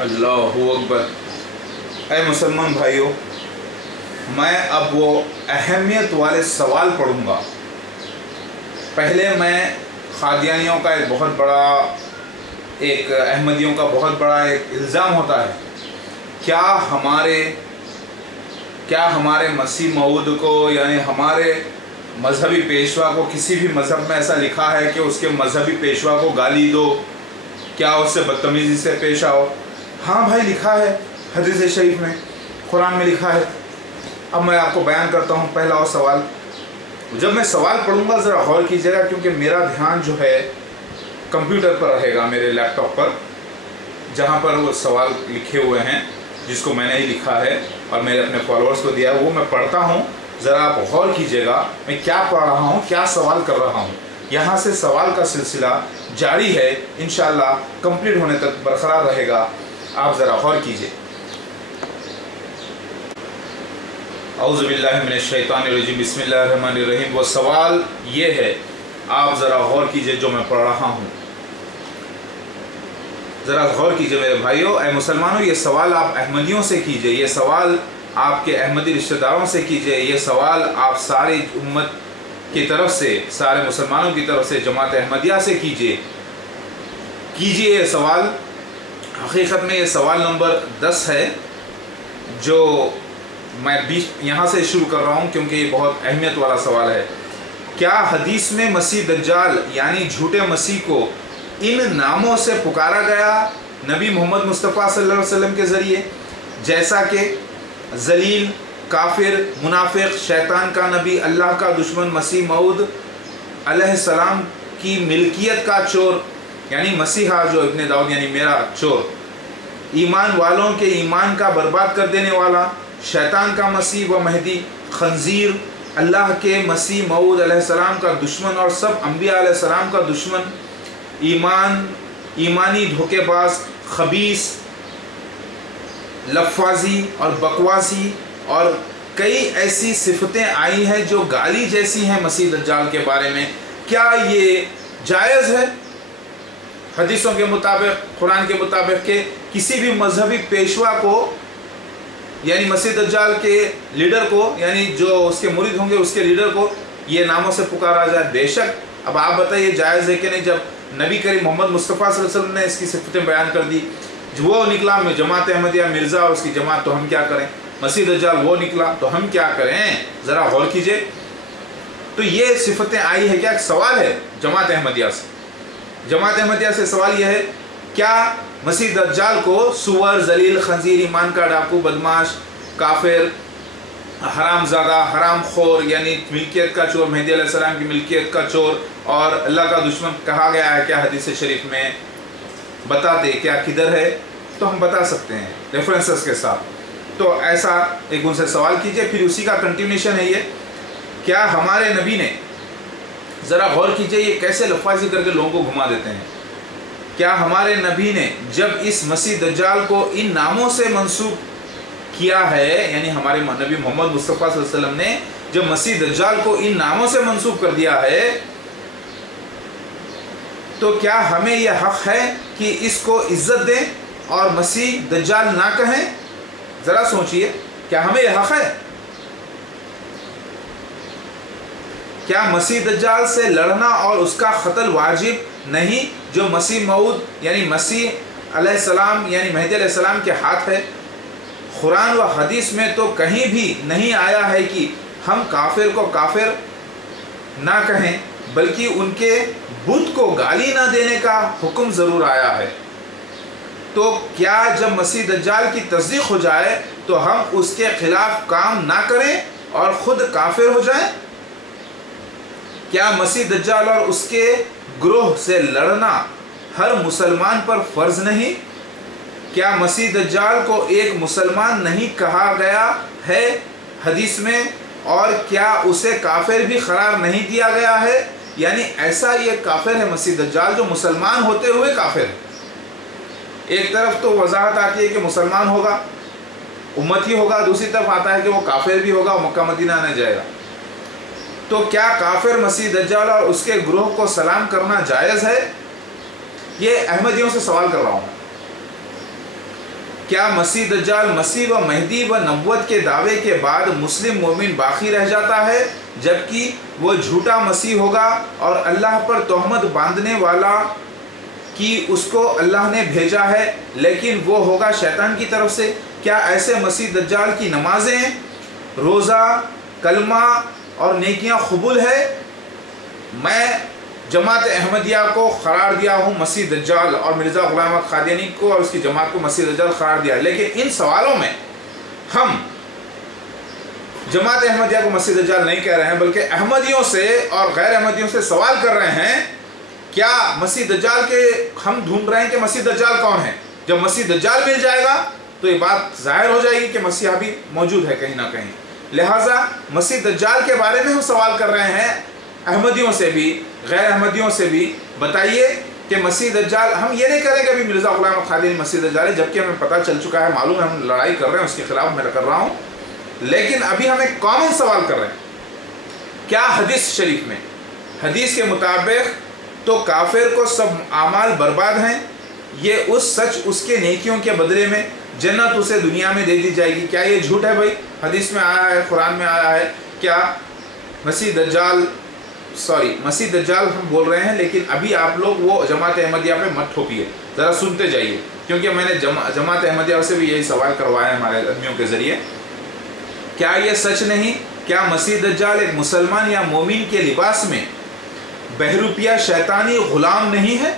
अल्लाहु अकबर। ऐ मुसलमान भाइयों, मैं अब वो अहमियत वाले सवाल पढ़ूंगा। पहले मैं खादियानियों का एक बहुत बड़ा, एक अहमदियों का बहुत बड़ा एक इल्ज़ाम होता है, क्या हमारे मसीह मऊद को यानी हमारे मजहबी पेशवा को किसी भी मज़हब में ऐसा लिखा है कि उसके मजहबी पेशवा को गाली दो, क्या उससे बदतमीज़ी से पेश आओ? हाँ भाई, लिखा है हदीस शरीफ में, कुरान में लिखा है। अब मैं आपको बयान करता हूँ पहला और सवाल। जब मैं सवाल पढ़ूंगा ज़रा गौर कीजिएगा, क्योंकि मेरा ध्यान जो है कंप्यूटर पर रहेगा, मेरे लैपटॉप पर, जहाँ पर वो सवाल लिखे हुए हैं जिसको मैंने ही लिखा है और मैंने अपने फॉलोअर्स को दिया है, वो मैं पढ़ता हूँ। ज़रा आप गौर कीजिएगा मैं क्या पढ़ रहा हूँ, क्या सवाल कर रहा हूँ। यहाँ से सवाल का सिलसिला जारी है, इंशाअल्लाह कंप्लीट होने तक बरकरार रहेगा। आप ज़रा गौर कीजिए। औज़ु बिल्लाहि मिनश शैतानिर रजीम, बिस्मिल्लाहिर रहमानिर रहीम। वो सवाल ये है, आप ज़रा गौर कीजिए जो मैं पढ़ रहा हूँ, ज़रा गौर कीजिए मेरे भाइयों। ऐ मुसलमानों, ये सवाल आप अहमदियों से कीजिए, ये सवाल आपके अहमदी रिश्तेदारों से कीजिए, ये सवाल आप सारी उम्मत की तरफ से, सारे मुसलमानों की तरफ से, जमात अहमदिया से कीजिए ये सवाल। हकीकत में ये सवाल नंबर 10 है जो मैं 20 यहाँ से शुरू कर रहा हूँ, क्योंकि ये बहुत अहमियत वाला सवाल है। क्या हदीस में मसीह दज्जाल यानी झूठे मसीह को इन नामों से पुकारा गया नबी मोहम्मद मुस्तफ़ा सल्लल्लाहु अलैहि वसल्लम के ज़रिए, जैसा कि जलील, काफिर, मुनाफिक, शैतान का नबी, अल्लाह का दुश्मन, मसीह मऊद अलैहिस्सलाम की मिल्कियत का चोर यानी मसीहा जो इब्ने दाऊद यानी मेरा चोर, ईमान वालों के ईमान का बर्बाद कर देने वाला, शैतान का मसीह व महदी, खंजीर, अल्लाह के मसीह मऊद अलैहिस्सलाम का दुश्मन और सब अंबिया अलैहिस्सलाम का दुश्मन, ईमानी धोखेबाज, खबीस, लफाजी और बकवासी, और कई ऐसी सिफतें आई हैं जो गाली जैसी हैं मसीह दज्जाल के बारे में। क्या ये जायज़ है हदीसों के मुताबिक, कुरान के मुताबिक के किसी भी मजहबी पेशवा को यानी मसीह दज्जाल के लीडर को, यानी जो उसके मुरीद होंगे उसके लीडर को ये नामों से पुकारा जाए? बेशक। अब आप बताइए जायज़ है कि नहीं? जब नबी करीम मोहम्मद मुस्तफ़ा सल्लल्लाहु अलैहि वसल्लम ने इसकी सिफतें बयान कर दी, वो निकला में जमात अहमदिया मिर्ज़ा और उसकी जमात, तो हम क्या करें? मसीह दज्जाल वो निकला तो हम क्या करें? ज़रा गौर कीजिए। तो ये सिफतें आई है क्या? सवाल है जमात अहमदिया से। जमात अहमदिया से सवाल यह है, क्या मसीह दज्जाल को सुअर, जलील, खंजीर, ईमान का डाकू, बदमाश, काफिर, हरामज़ादा, हरामखोर यानी मिल्कियत का चोर, मेहदी अलैहिस्सलाम की मिल्कियत का चोर और अल्लाह का दुश्मन कहा गया है क्या हदीस शरीफ में? बताते क्या किधर है? तो हम बता सकते हैं रेफरेंसेस के साथ। तो ऐसा एक उनसे सवाल कीजिए। फिर उसी का कंटिन्यूशन है ये, क्या हमारे नबी ने, ज़रा गौर कीजिए ये कैसे लफाजी करके लोगों को घुमा देते हैं। क्या हमारे नबी ने जब इस मसीह दज्जाल को इन नामों से मंसूब किया है, यानी हमारे नबी मोहम्मद मुस्तफ़ा सल्लल्लाहु अलैहि वसल्लम ने जब मसीह दज्जाल को इन नामों से मंसूब कर दिया है, तो क्या हमें यह हक़ है कि इसको इज्जत दें और मसीह दज्जाल ना कहें? ज़रा सोचिए, क्या हमें यह हक़ है? क्या मसीह दज्जाल से लड़ना और उसका क़त्ल वाजिब नहीं, जो मसीह मऊद यानी मसीह अलैहिस्सलाम यानी मेहदी अलैहिस्सलाम के हाथ है? कुरान व हदीस में तो कहीं भी नहीं आया है कि हम काफिर को काफिर ना कहें, बल्कि उनके बुत को गाली ना देने का हुक्म ज़रूर आया है। तो क्या जब मसीह दज्जाल की तस्दीक हो जाए तो हम उसके खिलाफ काम ना करें और ख़ुद काफिर हो जाएं? क्या मसीह दज्जाल और उसके ग्रोह से लड़ना हर मुसलमान पर फ़र्ज़ नहीं? क्या मसीह दज्जाल को एक मुसलमान नहीं कहा गया है हदीस में, और क्या उसे काफिर भी करार नहीं दिया गया है? यानी ऐसा ये काफिर है मसीह दज्जाल जो मुसलमान होते हुए काफिर है। एक तरफ तो वजाहत आती है कि मुसलमान होगा, उम्मती होगा, दूसरी तरफ आता है कि वो काफिर भी होगा, मक्का मदीना आने जाएगा। تو کیا کافر مسیح دجال اور اس کے گروہ کو سلام کرنا جائز ہے؟ یہ احمدیوں سے سوال کر رہا ہوں۔ کیا مسیح دجال مسیح و مہدی و نبوت کے دعوے کے بعد مسلم مومن باقی رہ جاتا ہے جبکہ وہ جھوٹا مسیح ہوگا اور اللہ پر تہمت باندھنے والا کہ اس کو اللہ نے بھیجا ہے لیکن وہ ہوگا شیطان کی طرف سے؟ کیا ایسے مسیح دجال کی نمازیں، روزہ، کلمہ اور نیکیاں قبول ہے؟ میں جماعت احمدیہ کو قرار دیا ہوں مسیح دجال اور مرزا غلام احمد قادیانی کو اور اس کی جماعت کو مسیح دجال قرار دیا، لیکن ان سوالوں میں ہم جماعت احمدیہ کو مسیح دجال نہیں کہہ رہے ہیں بلکہ احمدیوں سے اور غیر احمدیوں سے سوال کر رہے ہیں کیا مسیح دجال کے ہم ڈھونڈ رہے ہیں کہ مسیح دجال کون ہے۔ جب مسیح دجال مل جائے گا تو یہ بات ظاہر ہو جائے گی کہ مسیح بھی موجود ہے کہیں نہ کہیں، لہٰذا مسیح دجال کے بارے میں ہم سوال کر رہے ہیں احمدیوں سے بھی غیر احمدیوں سے بھی، بتائیے کہ مسیح دجال، ہم یہ نہیں کریں کہ ابھی مرزا غلام احمد قادیانی مسیح دجال ہے جبکہ ہمیں پتہ چل چکا ہے، معلوم ہے، ہم لڑائی کر رہے ہیں اس کے خلاف میں کر رہا ہوں، لیکن ابھی ہم ایک کامن سوال کر رہے ہیں کیا حدیث شریف میں حدیث کے مطابق تو کافر کو سب اعمال برباد ہیں، یہ اس کے نیکیوں کے بدلے میں جنت اسے دنیا میں دے دی جائے گی، کیا یہ جھوٹ ہے؟ بھائی حدیث میں آیا ہے، قرآن میں آیا ہے، کیا مسیح دجال ہم بول رہے ہیں، لیکن ابھی آپ لوگ وہ جماعت احمدیہ پہ مت ٹھوکیے، ذرا سنتے جائیے، کیونکہ میں نے جماعت احمدیہ سے بھی یہی سوال کروایا ہے ہمارے آدمیوں کے ذریعے، کیا یہ سچ نہیں؟ کیا مسیح دجال ایک مسلمان یا مومن کے لباس میں بہروپیہ شیطانی غلام نہیں ہے؟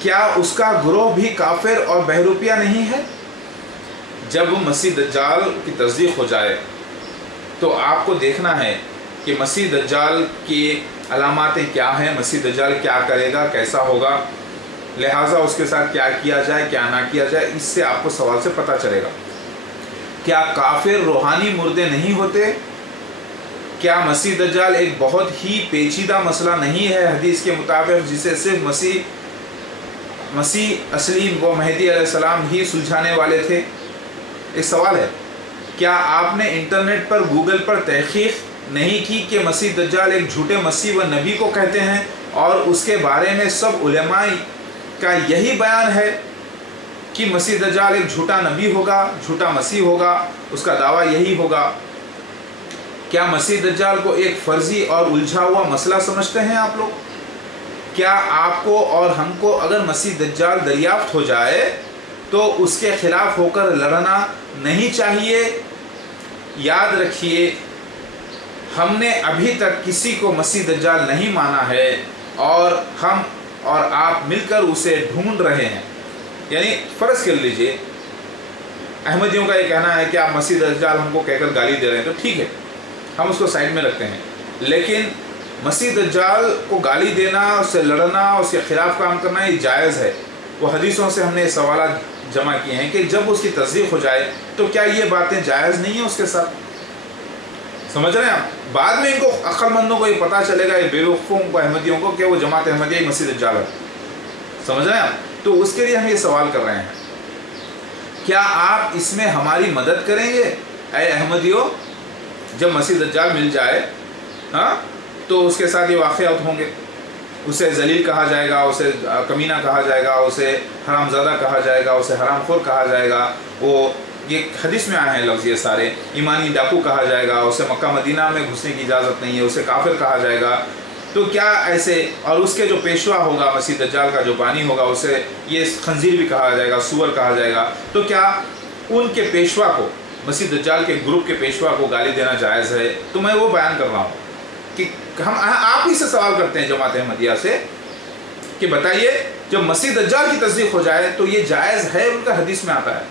کیا اس کا گروہ بھی کافر اور بہروپیہ نہیں ہے؟ جب مسیح دجال کی تصدیق ہو جائے تو آپ کو دیکھنا ہے کہ مسیح دجال کی علاماتیں کیا ہیں، مسیح دجال کیا کرے گا، کیسا ہوگا، لہٰذا اس کے ساتھ کیا کیا جائے کیا نہ کیا جائے، اس سے آپ کو سوال سے پتہ چلے گا۔ کیا کافر روحانی مردے نہیں ہوتے؟ کیا مسیح دجال ایک بہت ہی پیچیدہ مسئلہ نہیں ہے حدیث کے مطابق جسے صرف مسیح اصلی وہ مہدی علیہ السلام ہی سلجھانے والے تھے؟ ایک سوال ہے، کیا آپ نے انٹرنیٹ پر گوگل پر تحقیق نہیں کی کہ مسیح دجال ایک جھوٹے مسیح و نبی کو کہتے ہیں اور اس کے بارے میں سب علماء کا یہی بیان ہے کہ مسیح دجال ایک جھوٹا نبی ہوگا، جھوٹا مسیح ہوگا، اس کا دعویٰ یہی ہوگا؟ کیا مسیح دجال کو ایک فرضی اور الجھا ہوا مسئلہ سمجھتے ہیں آپ لوگ؟ کیا آپ کو اور ہم کو اگر مسیح دجال دریافت ہو جائے تو اس کے خلاف ہو کر لڑنا نہیں چاہیے؟ یاد رکھیے ہم نے ابھی تک کسی کو مسیح دجال نہیں مانا ہے اور ہم اور آپ مل کر اسے ڈھونڈ رہے ہیں، یعنی فرض کر لیجئے احمدیوں کا یہ کہنا ہے کہ آپ مسیح دجال ہم کو کہہ کر گالی دے رہے ہیں، تو ٹھیک ہے ہم اس کو سائڈ میں رکھتے ہیں، لیکن مسیح دجال کو گالی دینا، اس سے لڑنا، اس کے خلاف کام کرنا یہ جائز ہے۔ وہ حدیثوں سے ہم نے سوالات جمع کیے ہیں کہ جب اس کی تصدیق ہو جائے تو کیا یہ باتیں جائز نہیں ہیں اس کے ساتھ؟ سمجھ رہے ہیں آپ؟ بعد میں ان کو عقل مندوں کو یہ پتہ چلے گا، یہ بیوقوفوں کو، احمدیوں کو، کہ وہ جماعت احمدیہ مسیح دجال ہے، سمجھ رہے ہیں آپ؟ تو اس کے لیے ہم یہ سوال کر رہے ہیں کیا آپ اس میں ہماری مدد کریں گے اے احمدیوں؟ جب مسیح دجال مل جائے تو اس کے ساتھ یہ واقعات ہوں گے، اسے ذلیل کہا جائے گا، اسے کمینہ کہا جائے گا، اسے حرام زادہ کہا جائے گا، اسے حرام خور کہا جائے گا، وہ یہ حدیث میں آئے ہیں لفظ یہ سارے، ایمانی ڈاکو کہا جائے گا، اسے مکہ مدینہ میں گھسنے کی اجازت نہیں ہے، اسے کافر کہا جائے گا۔ تو کیا ایسے، اور اس کے جو پیشوا ہوگا مسیح دجال کا جو بانی ہوگا اسے یہ خنزیر بھی کہا جائے گا، سور کہا جائے گا، تو کیا ان کے پیشوا کو، مسیح دجال کے گروپ کے پیشوا کو گالی دینا جائز ہے؟ تو میں وہ بیان کر رہا ہوں کہ ہم آپ ہی سے سوال کرتے ہیں جماعت احمدیہ سے کہ بتائیے جب مسیح دجال کی تصدیق ہو جائے تو یہ جائز ہے؟ ان کا حدیث میں آتا ہے،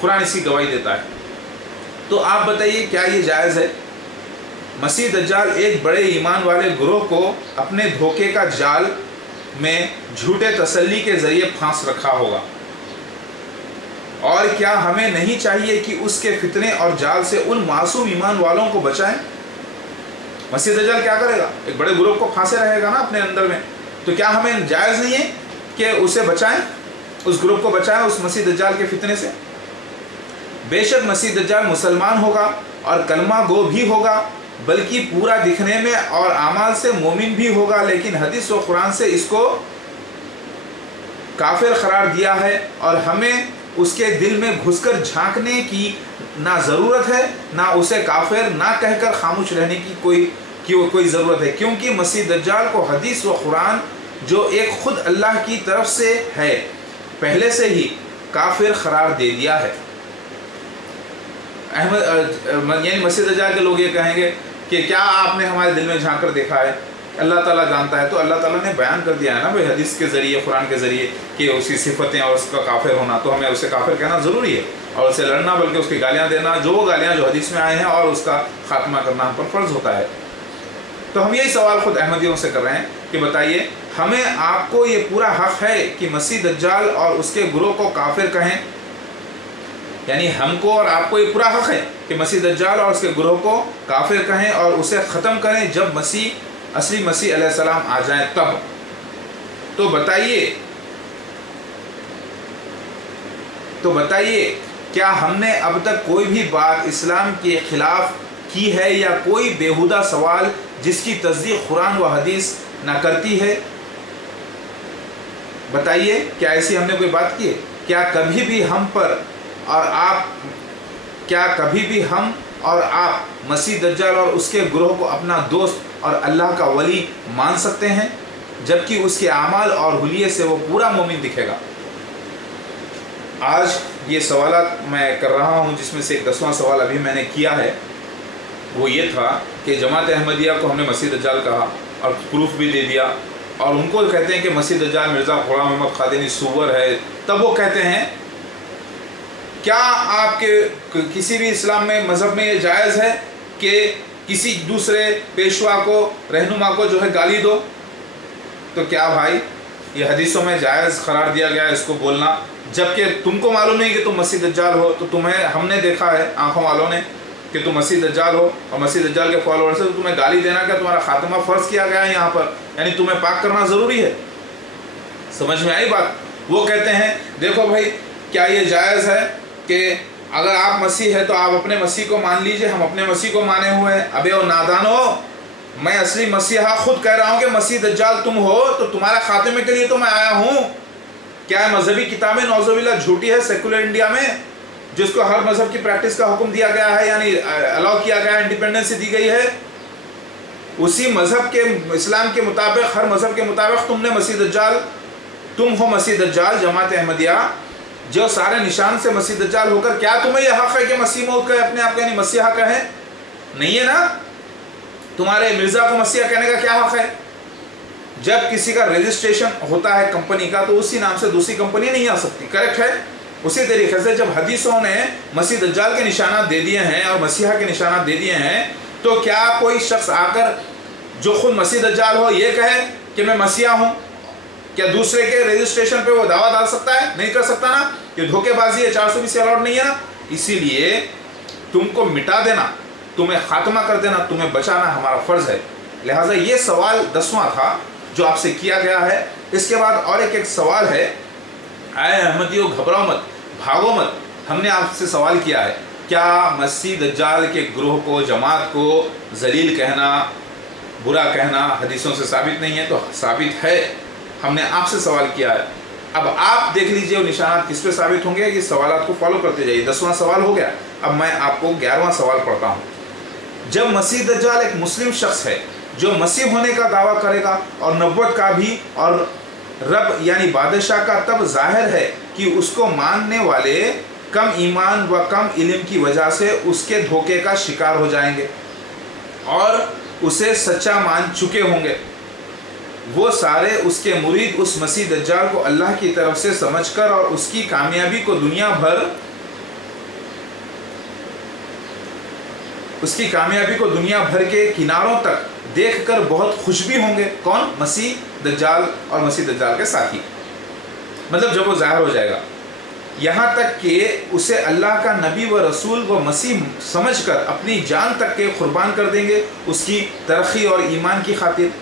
قرآن اس کی گواہی دیتا ہے، تو آپ بتائیے کیا یہ جائز ہے؟ مسیح دجال ایک بڑے ایمان والے گروہ کو اپنے دھوکے کا جال میں جھوٹے تسلی کے ذریعے پھانس رکھا ہوگا، اور کیا ہمیں نہیں چاہیے کہ اس کے فتنے اور جال سے ان معصوم ایمان والوں کو بچائیں؟ مسیح دجال کیا کرے گا؟ ایک بڑے گروہ کو پھانسے رہے گا نا اپنے اندر میں، تو کیا ہمیں جائز نہیں ہے کہ اسے بچائیں، اس گروپ کو بچائیں اس مسیح دجال کے فتنے سے؟ بے شک مسیح دجال مسلمان ہوگا اور کلمہ گو بھی ہوگا، बल्कि पूरा दिखने में और आमाल से मोमिन भी होगा, लेकिन हदीस व कुरान से इसको काफिर करार दिया है और हमें उसके दिल में घुसकर झांकने की ना ज़रूरत है, ना उसे काफिर ना कहकर खामोश रहने की कोई ज़रूरत है, क्योंकि मसीह दज्जाल को हदीस व कुरान जो एक खुद अल्लाह की तरफ से है पहले से ही काफिर करार दे दिया है। यानी मसीह दज्जाल के लोग ये कहेंगे कि क्या आपने हमारे दिल में झांक कर देखा है, अल्लाह ताला जानता है। तो अल्लाह ताला ने बयान कर दिया है ना भाई हदीस के ज़रिए, कुरान के ज़रिए कि उसकी सिफतें और उसका काफिर होना, तो हमें उसे काफिर कहना ज़रूरी है और उसे लड़ना बल्कि उसकी गालियाँ देना, जो वो गालियाँ जो हदीस में आए हैं, और उसका खात्मा करना हम पर फ़र्ज़ होता है। तो हम यही सवाल ख़ुद अहमदियों से कर रहे हैं कि बताइए, हमें आपको ये पूरा हक़ है कि मसीह दज्जाल और उसके गुरोह को काफिर कहें? यानी हमको और आपको ये पूरा हक़ है कि मसीह दज्जाल और उसके गुरोह को काफिर कहें और उसे ख़त्म करें जब असली मसीह अलैहिस्सलाम आ जाए तब। तो बताइए क्या हमने अब तक कोई भी बात इस्लाम के खिलाफ की है या कोई बेहुदा सवाल जिसकी तस्दीक कुरान व हदीस ना करती है? बताइए, क्या ऐसी हमने कोई बात की है? क्या कभी भी हम और आप मसीह दज्जाल और उसके गुरोह को अपना दोस्त और अल्लाह का वली मान सकते हैं, जबकि उसके आमाल और हुलिये से वो पूरा मोमिन दिखेगा? आज ये सवालात मैं कर रहा हूँ, जिसमें से एक 10वां सवाल अभी मैंने किया है, वो ये था कि जमात अहमदिया को हमने मसीह दज्जाल कहा और प्रूफ भी दे दिया, और उनको कहते हैं कि मसीह दज्जाल मिर्ज़ा ग़ुलाम अहमद क़ादियानी सूवर है। तब वो कहते हैं क्या आपके किसी भी इस्लाम में मज़हब में ये जायज़ है कि किसी दूसरे पेशवा को, रहनुमा को जो है गाली दो? तो क्या भाई ये हदीसों में जायज़ करार दिया गया है इसको बोलना, जबकि तुमको मालूम नहीं कि तुम मसीह दज्जाल हो? तो तुम्हें हमने देखा है आंखों वालों ने कि तुम मसीह दज्जाल हो और मसीह दज्जाल के फॉलोअर्स से, तो तुम्हें गाली देना क्या तुम्हारा खात्मा फ़र्ज़ किया गया है यहाँ पर, यानी तुम्हें पाक करना ज़रूरी है। समझ में आई बात? वो कहते हैं देखो भाई, क्या ये जायज़ है कि अगर आप मसीह है तो आप अपने मसीह को मान लीजिए, हम अपने मसीह को माने हुए हैं। अबे ओ नादानो, मैं असली मसीहा खुद कह रहा हूँ कि मसीह दज्जाल तुम हो, तो तुम्हारा खात्मे के लिए तो मैं आया हूँ। क्या मजहबी किताबें नौज़ुबिल्लाह झूठी है सेकुलर इंडिया में, जिसको हर मज़हब की प्रैक्टिस का हुक्म दिया गया है, यानी अलाउ किया गया है, इंडिपेंडेंसी दी गई है? उसी मज़हब के, इस्लाम के मुताबिक, हर मज़हब के मुताबिक तुमने मसीह दज्जाल, तुम हो मसीह दज्जाल, जमात अहमदिया जो सारे निशान से मसीह दज्जाल होकर, क्या तुम्हें यह हक़ है कि मसीह मौद कहे अपने आप को, यानी मसीहा कहे? नहीं है ना। तुम्हारे मिर्ज़ा को मसीहा कहने का क्या हक़ है? जब किसी का रजिस्ट्रेशन होता है कंपनी का, तो उसी नाम से दूसरी कंपनी नहीं आ सकती, करेक्ट है? उसी तरीके से जब हदीसों ने मसीह दज्जाल के निशानात दे दिए हैं और मसीहा के निशानात दे दिए हैं, तो क्या कोई शख्स आकर जो खुद मसीह दज्जाल हो ये कहे कि मैं मसीहा हूँ? क्या दूसरे के रजिस्ट्रेशन पे वो दावा डाल सकता है? नहीं कर सकता ना। ये धोखेबाजी है, 420 अलाउड नहीं है ना। इसीलिए तुमको मिटा देना, तुम्हें खात्मा कर देना, तुम्हें बचाना हमारा फ़र्ज़ है। लिहाजा ये सवाल 10वां था जो आपसे किया गया है। इसके बाद और एक सवाल है, आए अहमदियों घबराओ मत, भागो मत। हमने आपसे सवाल किया है, क्या मसीह दज्जाल के ग्रोह को, जमात को जलील कहना, बुरा कहना हदीसों से साबित नहीं है? तो साबित है, हमने आपसे सवाल किया है। अब आप देख लीजिए वो निशानात किस पे साबित होंगे, ये सवालात को फॉलो करते जाइए। 10वां सवाल हो गया। अब मैं आपको 11वां सवाल पढ़ता हूँ। जब मसीह दज्जाल एक मुस्लिम शख्स है जो मसीह होने का दावा करेगा और नबुव्वत का भी और रब यानी बादशाह का, तब जाहिर है कि उसको मानने वाले कम ईमान व कम इल्म की वजह से उसके धोखे का शिकार हो जाएंगे और उसे सच्चा मान चुके होंगे। वो सारे उसके मुरीद उस मसीह दज्जाल को अल्लाह की तरफ से समझकर और उसकी कामयाबी को दुनिया भर के किनारों तक देखकर बहुत खुश भी होंगे। कौन? मसीह दज्जाल और मसीह दज्जाल के साथी, मतलब जब वो ज़ाहिर हो जाएगा। यहाँ तक कि उसे अल्लाह का नबी व रसूल व मसीह समझकर अपनी जान तक के कुर्बान कर देंगे उसकी तरक्की और ईमान की खातिर।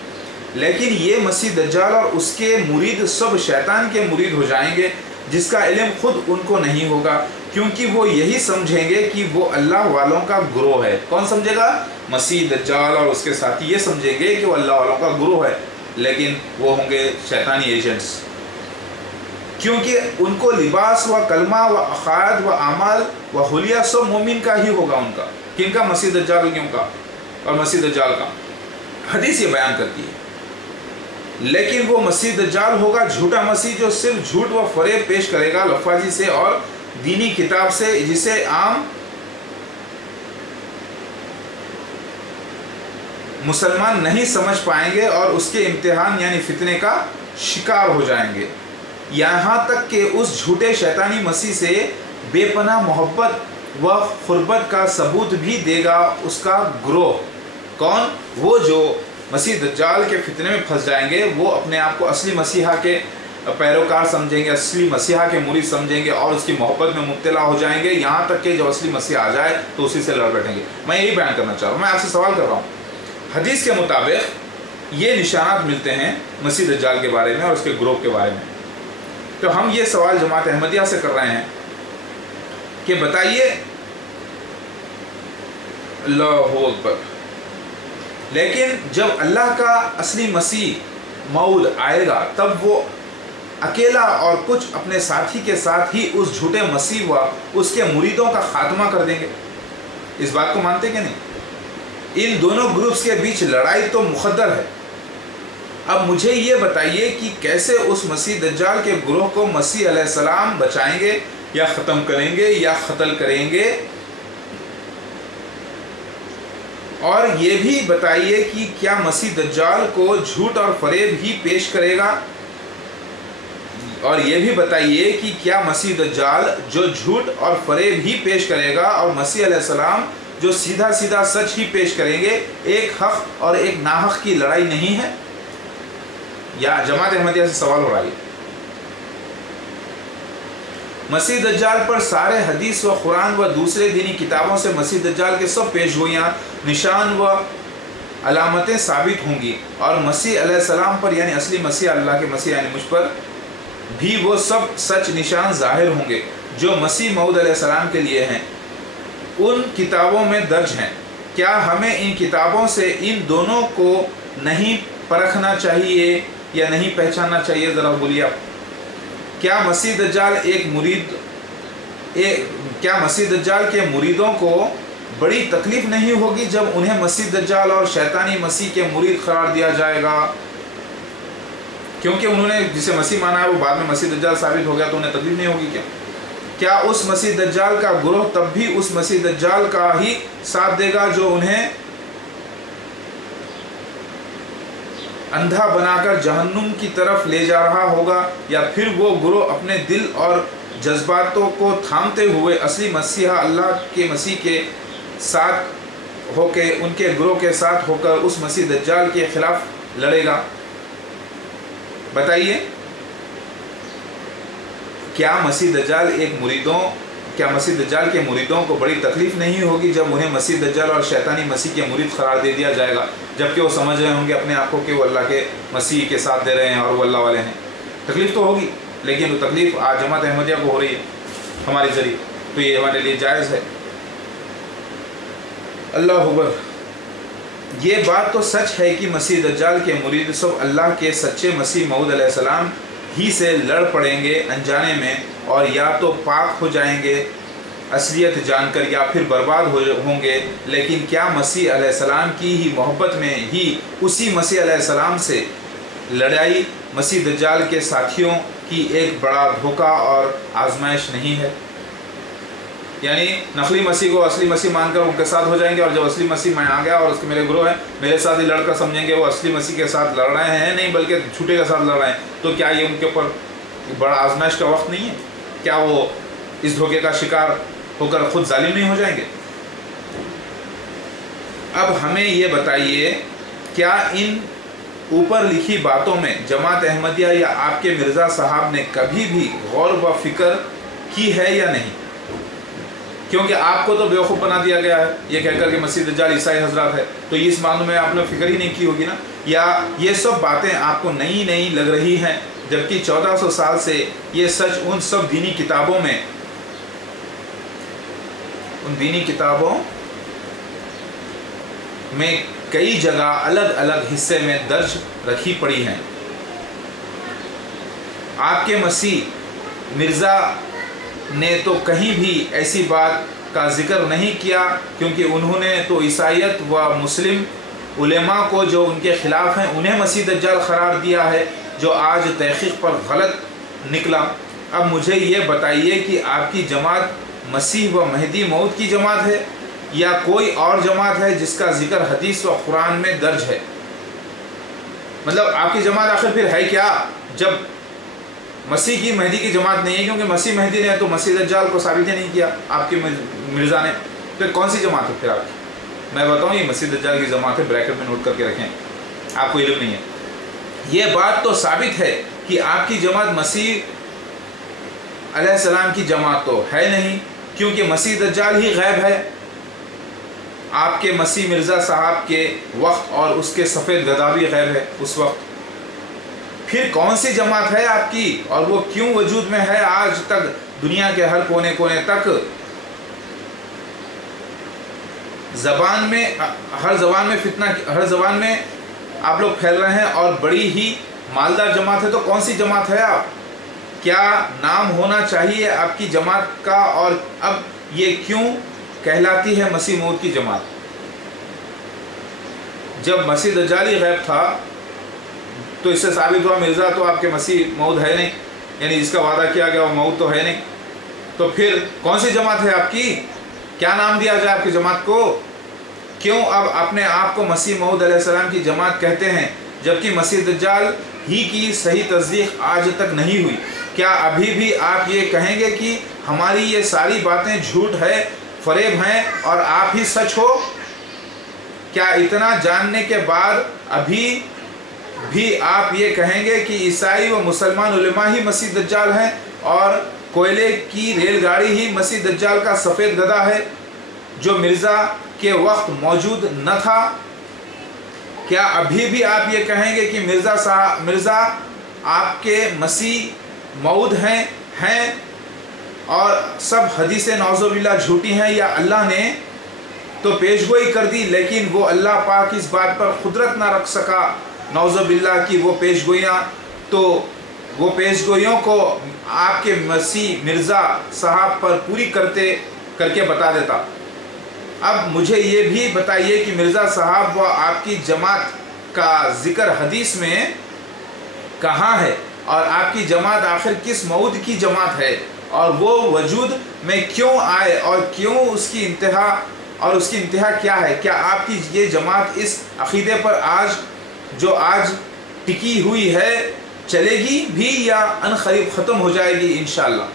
लेकिन ये मसीह दज्जाल और उसके मुरीद सब शैतान के मुरीद हो जाएंगे, जिसका इल्म खुद उनको नहीं होगा। क्योंकि वो यही समझेंगे कि वो अल्लाह वालों का ग्रोह है। कौन समझेगा? मसीह दज्जाल और उसके साथी ये समझेंगे कि वो अल्लाह वालों का ग्रोह है, लेकिन वो होंगे शैतानी एजेंट्स। क्योंकि उनको लिबास व कलमा व अकायद व अमाल व हुलिया सब मोमिन का ही होगा। उनका किनका? मसीह दज्जालियों का और मसीह दज्जाल का। हदीस ये बयान करती है। लेकिन वो मसीह दज्जाल होगा झूठा मसीह, जो सिर्फ झूठ व फरेब पेश करेगा लफाजी से और दीनी किताब से, जिसे आम मुसलमान नहीं समझ पाएंगे और उसके इम्तिहान यानी फितने का शिकार हो जाएंगे। यहाँ तक कि उस झूठे शैतानी मसीह से बेपनाह मोहब्बत व खुरबत का सबूत भी देगा उसका ग्रोह। कौन? वो जो मसीह दज्जाल के फितने में फंस जाएंगे, वो अपने आप को असली मसीहा के पैरोकार समझेंगे, असली मसीहा के मुरीद समझेंगे और उसकी मोहब्बत में मुब्तला हो जाएंगे। यहाँ तक कि जब असली मसीह आ जाए तो उसी से लड़ बैठेंगे। मैं यही बयान करना चाह रहा हूँ। मैं आपसे सवाल कर रहा हूँ, हदीस के मुताबिक ये निशानात मिलते हैं मसीह दज्जाल के बारे में और उसके ग्रोह के बारे में। तो हम ये सवाल जमात अहमदिया से कर रहे हैं कि बताइए, अल्लाहु अकबर, लेकिन जब अल्लाह का असली मसीह मऊद आएगा तब वो अकेला और कुछ अपने साथी के साथ ही उस झूठे मसीह व उसके मुरीदों का खात्मा कर देंगे। इस बात को मानते कि नहीं? इन दोनों ग्रुप्स के बीच लड़ाई तो मुक़द्दर है। अब मुझे ये बताइए कि कैसे उस मसीह दज्जाल के ग्रोह को मसीह अलैहिस्सलाम बचाएंगे या ख़त्म करेंगे या क़त्ल करेंगे, और ये भी बताइए कि क्या मसीह दज्जाल को झूठ और फरेब ही पेश करेगा, और ये भी बताइए कि क्या मसीह दज्जाल जो झूठ और फरेब ही पेश करेगा और मसीह अलैहिस्सलाम जो सीधा सीधा सच ही पेश करेंगे, एक हक और एक नाहक की लड़ाई नहीं है? या जमात अहमदिया से सवाल हो रहा है। मसीह दज्जाल पर सारे हदीस व कुरान व दूसरे दीनी किताबों से मसीह दज्जाल के सब पेशगोइयाँ, निशान व अलामतें साबित होंगी, और मसीह अलैहिस्सलाम पर यानी असली मसीह, अल्लाह के मसीह यानी मुझ पर भी वो सब सच निशान ज़ाहिर होंगे जो मसीह मऊद अलैहिस्सलाम के लिए हैं, उन किताबों में दर्ज हैं। क्या हमें इन किताबों से इन दोनों को नहीं परखना चाहिए या नहीं पहचानना चाहिए? ज़रा बोलिए आप। क्या मसीह दज्जाल क्या मसीह दज्जाल के मुरीदों को बड़ी तकलीफ़ नहीं होगी जब उन्हें मसीह दज्जाल और शैतानी मसीह के मुरीद करार दिया जाएगा? क्योंकि उन्होंने जिसे मसीह माना है वो बाद में मसीह दज्जाल साबित हो गया, तो उन्हें तकलीफ़ नहीं होगी क्या? क्या उस मसीह दज्जाल का ग्रोह तब भी उस मसीह दज्जाल का ही साथ देगा जो उन्हें अंधा बनाकर जहन्नुम की तरफ ले जा रहा होगा, या फिर वो ग्रोह अपने दिल और जज्बातों को थामते हुए असली मसीहा अल्लाह के मसीह के साथ होके उनके ग्रोह के साथ होकर उस मसीह दज्जाल के खिलाफ लड़ेगा? बताइए, क्या मसीह दज्जाल के मुरीदों को बड़ी तकलीफ़ नहीं होगी जब उन्हें मसीह दज्जाल और शैतानी मसीह के मुरीद करार दे दिया जाएगा, जबकि वो समझ रहे होंगे अपने आप को कि वो अल्लाह के मसीह के साथ दे रहे हैं और वो अल्लाह वाले हैं? तकलीफ़ तो होगी, लेकिन वो तकलीफ़ आज जमात अहमदिया को हो रही है हमारे ज़रिए, तो ये हमारे लिए जायज़ है। अल्लाह अकबर। ये बात तो सच है कि मसीह दज्जाल के मुरीद सब अल्लाह के सच्चे मसीह मऊद अलैहिस्सलाम ही से लड़ पड़ेंगे अनजाने में, और या तो पाक हो जाएंगे असलियत जानकर या फिर बर्बाद होंगे। लेकिन क्या मसीह अलैहिस्सलाम की ही मोहब्बत में ही उसी मसीह अलैहिस्सलाम से लड़ाई मसीह दज्जाल के साथियों की एक बड़ा धोखा और आजमाइश नहीं है? यानी नकली मसीह को असली मसीह मानकर उनके साथ हो जाएंगे, और जब असली मसीह मैं आ गया और उसके मेरे ग्रोह है, मेरे साथ ही लड़कर समझेंगे वो असली मसीह के साथ लड़ रहे हैं, नहीं बल्कि झूठे के साथ लड़ रहे हैं। तो क्या ये उनके ऊपर बड़ा आजमाइश का वक्त नहीं है? क्या वो इस धोखे का शिकार होकर खुद जालिम नहीं हो जाएंगे? अब हमें ये बताइए, क्या इन ऊपर लिखी बातों में जमात अहमदिया या आपके मिर्ज़ा साहब ने कभी भी गौर व फिक्र की है या नहीं? क्योंकि आपको तो बेवकूफ़ बना दिया गया है ये कहकर के मसीह दज्जाल ईसाई हजरत है, तो इस मामले में आपने फिक्र ही नहीं की होगी ना? या ये सब बातें आपको नई नई लग रही हैं, जबकि 1400 साल से ये सच उन सब दीनी किताबों में उन दीनी किताबों में कई जगह अलग अलग हिस्से में दर्ज रखी पड़ी हैं। आपके मसीह मिर्ज़ा ने तो कहीं भी ऐसी बात का जिक्र नहीं किया, क्योंकि उन्होंने तो ईसाईयत व मुस्लिम उलेमा को जो उनके ख़िलाफ़ हैं उन्हें मसीह दज्जाल करार दिया है, जो आज तहक़ीक़ पर गलत निकला। अब मुझे ये बताइए कि आपकी जमात मसीह व महदी मौद की जमात है या कोई और जमात है जिसका जिक्र हदीस व कुरान में दर्ज है? मतलब आपकी जमात आखिर फिर है क्या, जब मसीह की महदी की जमात नहीं है? क्योंकि मसीह महदी ने तो मसीह दज्जाल को साबित ही नहीं किया आपके मिर्ज़ा ने, तो कौन सी जमात है फिर आपकी? मैं बताऊँ, ये मसीह दज्जाल की जमात है, ब्रैकेट में नोट करके रखें, आपको इल्म नहीं है। ये बात तो साबित है कि आपकी जमात मसीह अलैहिस्सलाम की जमात तो है नहीं, क्योंकि मसीह दज्जाल ही गैब है। आपके मसीह मिर्ज़ा साहब के वक्त और उसके सफ़ेद गधा भी गैब है उस वक्त। फिर कौन सी जमात है आपकी, और वो क्यों वजूद में है आज तक? दुनिया के हर कोने कोने तक ज़बान में, हर ज़बान में आप लोग फैल रहे हैं और बड़ी ही मालदार जमात है। तो कौन सी जमात है आप? क्या नाम होना चाहिए आपकी जमात का, और अब ये क्यों कहलाती है मसीह मौद की जमात? जब मसीह दज्जाल ही गैब था तो इससे साबित हुआ मिर्ज़ा तो आपके मसीह मौद है नहीं, यानी जिसका वादा किया गया वो मौद तो है नहीं। तो फिर कौन सी जमात है आपकी? क्या नाम दिया जाए आपकी जमात को? क्यों अब अपने आप को मसीह मौद अलैहिस्सलाम की जमात कहते हैं, जबकि मसीह दज्जाल ही की सही तस्दीक आज तक नहीं हुई? क्या अभी भी आप ये कहेंगे कि हमारी ये सारी बातें झूठ है, फरेब हैं और आप ही सच हो? क्या इतना जानने के बाद अभी भी आप ये कहेंगे कि ईसाई व मुसलमान उलेमा ही मसीह दज्जाल हैं और कोयले की रेलगाड़ी ही मसीह दज्जाल का सफ़ेद गधा है जो मिर्ज़ा के वक्त मौजूद न था? क्या अभी भी आप ये कहेंगे कि मिर्ज़ा आपके मसीह मौद हैं और सब हदीसें नौज़ुबिल्लाह झूठी हैं, या अल्लाह ने तो पेशगोई कर दी लेकिन वो अल्लाह पाक इस बात पर कुदरत ना रख सका नौज़ुबिल्लाह की वो पेशगोइयों को आपके मसीह मिर्ज़ा साहब पर पूरी करके बता देता। अब मुझे ये भी बताइए कि मिर्ज़ा साहब व आपकी जमात का ज़िक्र हदीस में कहाँ है, और आपकी जमात आखिर किस मौद की जमात है, और वो वजूद में क्यों आए, और क्यों उसकी इंतहा क्या है? क्या आपकी ये जमात इस अक़ीदे पर आज टिकी हुई है चलेगी भी, या अनक़रीब ख़त्म हो जाएगी इंशाअल्लाह?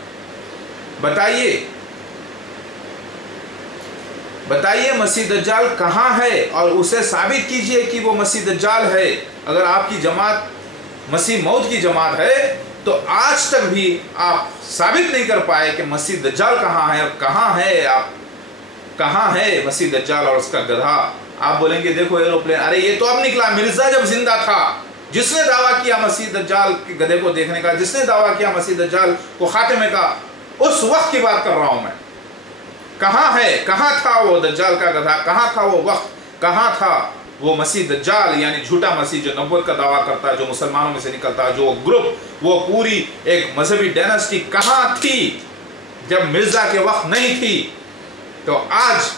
बताइए मसीह दज्जाल कहाँ है, और उसे साबित कीजिए कि वो मसीह दज्जाल है। अगर आपकी जमात मसीह मौद की जमात है तो आज तक भी आप साबित नहीं कर पाए कि मसीह दज्जाल कहाँ है, और कहाँ है मसीह दज्जाल और उसका गधा। आप बोलेंगे देखो एरोप्लेन, अरे ये तो अब निकला, मिर्ज़ा जब जिंदा था जिसने दावा किया मसीह दज्जाल के गधे को देखने का, जिसने दावा किया मसीह दज्जाल को खात्मे का, उस वक्त की बात कर रहा हूं मैं। कहाँ है, कहाँ था वो दज्जाल का गधा, कहाँ था वो वक्त, कहाँ था वो मसीह दज्जाल यानी झूठा मसीह जो नबूवत का दावा करता है, जो मुसलमानों में से निकलता है, जो ग्रुप, वो पूरी एक मजहबी डायनेस्टी कहाँ थी जब मिर्ज़ा के वक्त नहीं थी? तो आज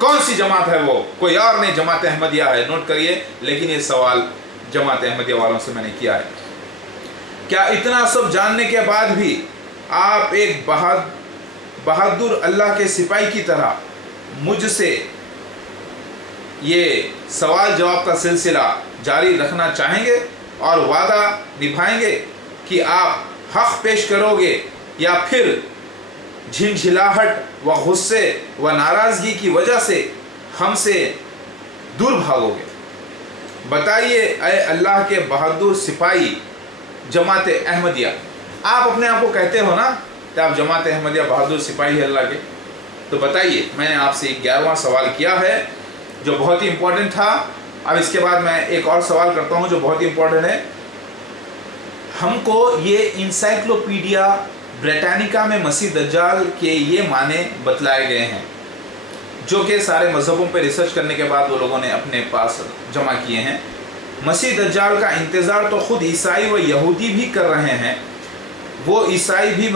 कौन सी जमात है वो? कोई और नहीं, जमात अहमदिया है, नोट करिए। लेकिन ये सवाल जमात अहमदिया वालों से मैंने किया है। क्या इतना सब जानने के बाद भी आप एक बहादुर अल्लाह के सिपाही की तरह मुझसे ये सवाल जवाब का सिलसिला जारी रखना चाहेंगे और वादा निभाएंगे कि आप हक़ पेश करोगे, या फिर झिलझिलाहट व गुस्से व नाराज़गी की वजह से हमसे दूर भागोगे? बताइए ऐ अल्लाह के बहादुर सिपाही जमात अहमदिया, आप अपने आप को कहते हो ना कि आप जमात अहमदिया बहादुर सिपाही है अल्लाह के, तो बताइए। मैंने आपसे 11वां सवाल किया है जो बहुत ही इम्पोर्टेंट था। अब इसके बाद मैं एक और सवाल करता हूँ जो बहुत ही इम्पोर्टेंट है। हमको ये इंसाइक्लोपीडिया ब्रिटानिका में मसीह दज्जाल के ये माने बतलाए गए हैं, जो कि सारे मज़हबों पर रिसर्च करने के बाद वो लोगों ने अपने पास जमा किए हैं। मसीह दज्जाल का इंतज़ार तो ख़ुद ईसाई व यहूदी भी कर रहे हैं। वो ईसाई भी